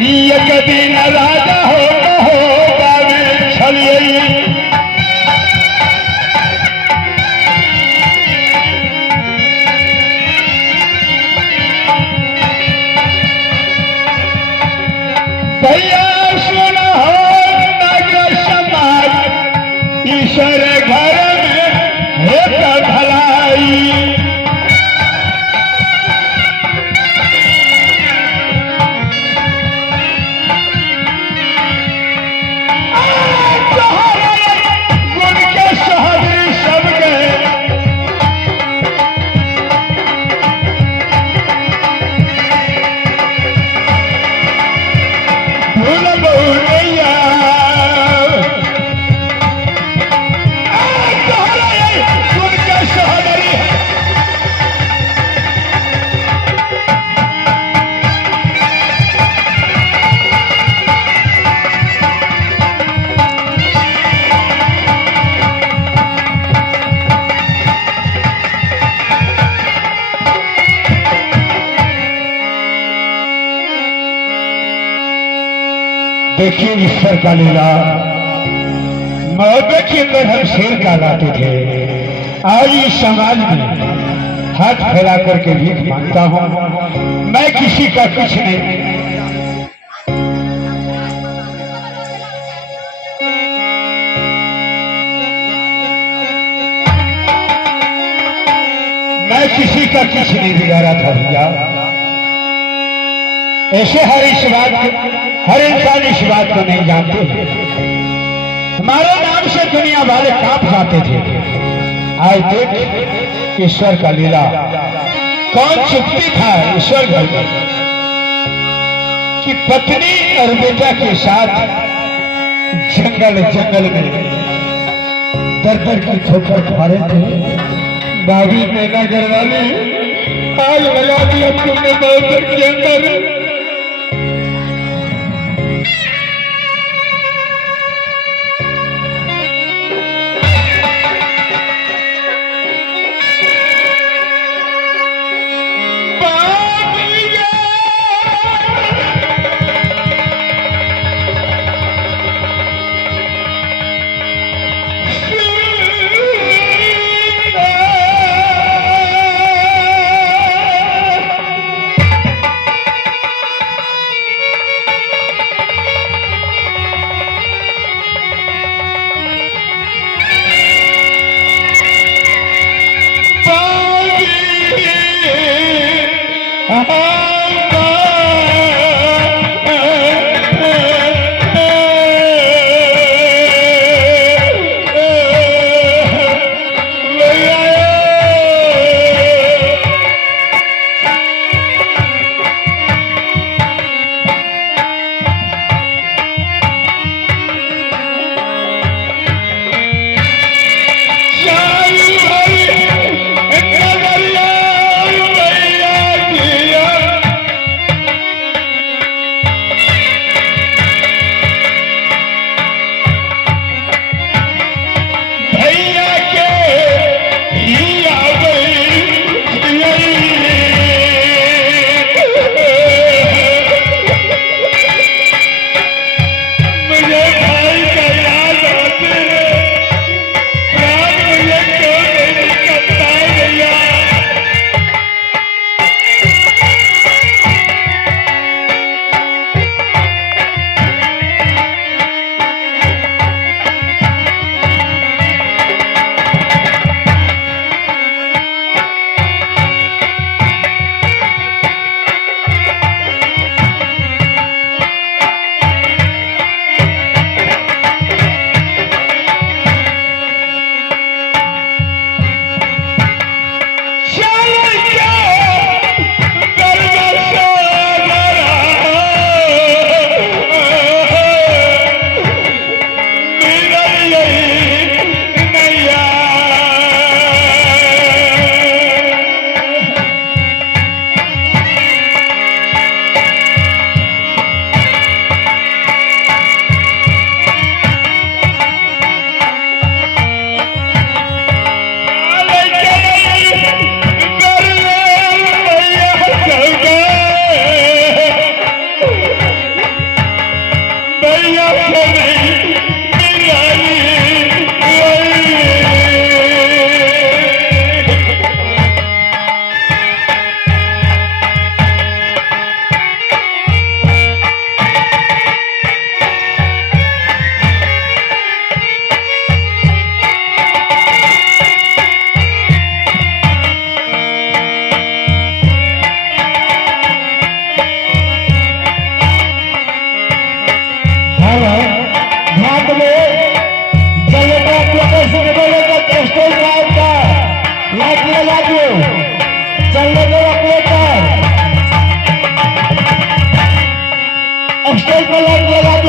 एक दिन राजा हो गावे छलिए भैया सुन हो नगर समाज ईश्वर घर में एक भलाई देखिए ईश्वर का लीला। मौत के अंदर हम शेर कहलाते थे, आज इस समाज में हाथ फैला करके भीख मांगता हूं। मैं किसी का कुछ नहीं, मैं किसी का कुछ नहीं बिगाड़ा था भैया। ऐसे हर इंसान इस बात को नहीं जानते। हमारे नाम से दुनिया वाले कांप जाते थे। आज देख ईश्वर का लीला। कौन चुपती था ईश्वर घर में कि पत्नी और बेटा के साथ जंगल में दर की ठोकर खा रहे थे। भाभी मैना घरवाली आग लगा दिया तुमने बहुत के अंदर। को लग लगा